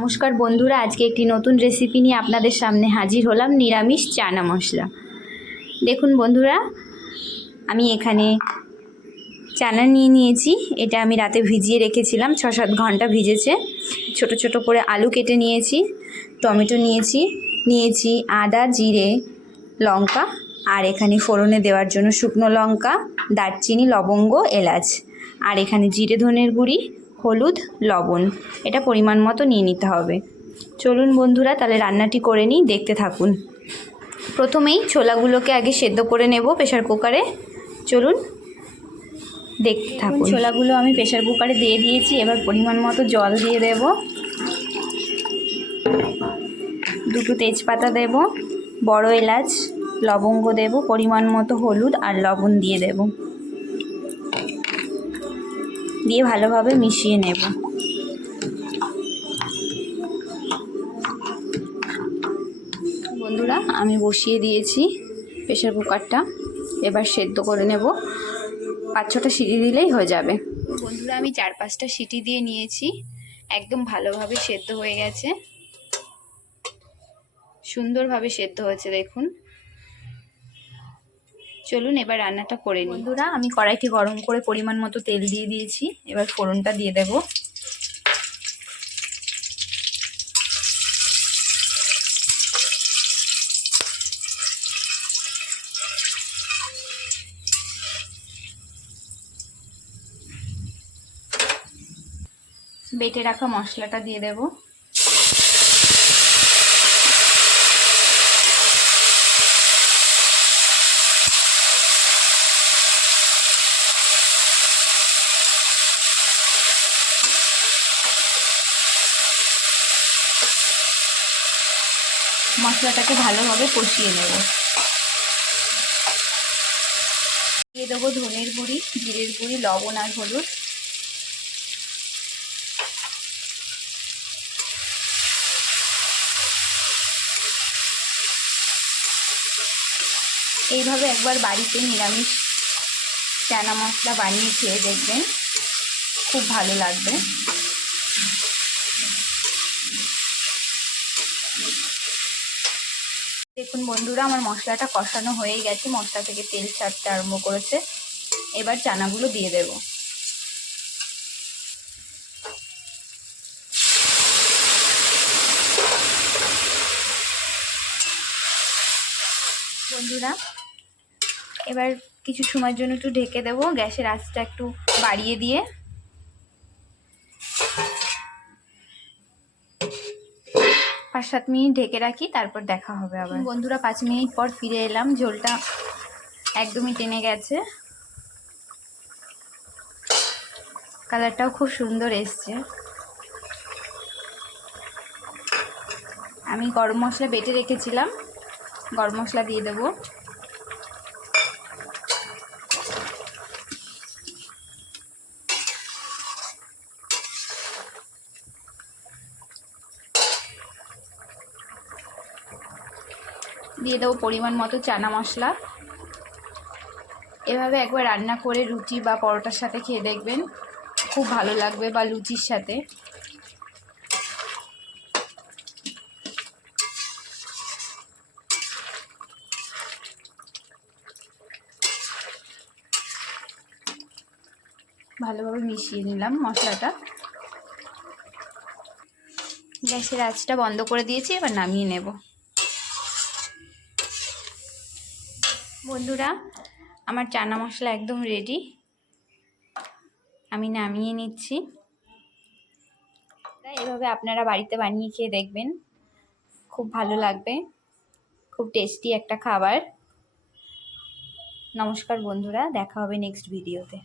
নমস্কার বন্ধুরা, আজকে একটি নতুন রেসিপি নিয়ে আপনাদের সামনে হাজির হলাম। নিরামিষ চানা মশলা। দেখুন বন্ধুরা, আমি এখানে চানা নিয়ে নিয়েছি। এটা আমি রাতে ভিজিয়ে রেখেছিলাম, 6-7 ঘন্টা ভিজেছে। ছোট ছোট করে আলু কেটে নিয়েছি, টমেটো নিয়েছি আদা, জিরে, লঙ্কা, আর এখানে ফোড়নে দেওয়ার জন্য শুকনো লঙ্কা, দারচিনি, লবঙ্গ, এলাচ, আর এখানে জিরে ধনের গুঁড়ি, হলুদ, লবণ। এটা পরিমাণ মতো নিয়ে নিতে হবে। চলুন বন্ধুরা, তাহলে রান্নাটি করে নিই, দেখতে থাকুন। প্রথমেই ছোলাগুলোকে আগে সেদ্ধ করে নেব প্রেশার কুকারে। চলুন দেখতে থাকুন। ছোলাগুলো আমি প্রেশার কুকারে দিয়ে দিয়েছি। এবার পরিমাণ মতো জল দিয়ে দেব, 2 তেজপাতা দেব, বড় এলাচ, লবঙ্গ দেব, পরিমাণ মতো হলুদ আর লবণ দিয়ে দেব, দিয়ে ভালোভাবে মিশিয়ে নেব। বন্ধুরা, আমি বসিয়ে দিয়েছি প্রেশার কুকারটা। এবার সেদ্ধ করে নেব, 5-6টা সিটি দিলেই হয়ে যাবে। বন্ধুরা, আমি 4-5টা সিটি দিয়ে নিয়েছি। একদম ভালোভাবে সেদ্ধ হয়ে গেছে, সুন্দরভাবে সেদ্ধ হয়েছে দেখুন। চলুন এবার রান্নাটা করে নিই। বন্ধুরা, আমি কড়াইটি গরম করে পরিমাণ মতো তেল দিয়ে দিয়েছি। এবার ফোড়নটা দিয়ে দেব। বেটে রাখা মশলাটা দিয়ে দেব। মশলাটাকে ভালোভাবে কষিয়ে নেব। দিয়ে দেবো ধনের গুঁড়ি, জিরের গুঁড়ি, লবণ আর হলুদ। এইভাবে একবার বাড়িতে নিরামিষ চানা মশলা বানিয়ে খেয়ে দেখবেন, খুব ভালো লাগবে। দেখুন বন্ধুরা, আমার মশলাটা কষানো হয়ে গেছে, মশলা থেকে তেল ছাড়তে আরম্ভ করেছে। এবার চানাগুলো দিয়ে দেব। বন্ধুরা, এবার কিছু সময়ের জন্য একটু ঢেকে দেবো, গ্যাসের আঁচটা একটু বাড়িয়ে দিয়ে। 5-7 মিনিট ঢেকে রাখি, তারপর দেখা হবে আবার। বন্ধুরা, 5 মিনিট পর ফিরে এলাম। ঝোলটা একদমই টেনে গেছে, কালারটাও খুব সুন্দর এসছে। আমি গরম মশলা বেটে রেখেছিলাম, গরম মশলা দিয়ে দেব। দিয়ে দেবো পরিমাণ মতো চানা মশলা। এভাবে একবার রান্না করে রুটি বা পরোটার সাথে খেয়ে দেখবেন, খুব ভালো লাগবে, বা লুচির সাথে। ভালোভাবে মিশিয়ে নিলাম মশলাটা। গ্যাসের আঁচটা বন্ধ করে দিয়েছি, এবার নামিয়ে নেব। বন্ধুরা, আমার চানা মশলা একদম রেডি, আমি নামিয়ে নিচ্ছি। এভাবে আপনারা বাড়িতে বানিয়ে খেয়ে দেখবেন, খুব ভালো লাগবে, খুব টেস্টি একটা খাবার। নমস্কার বন্ধুরা, দেখা হবে নেক্সট ভিডিওতে।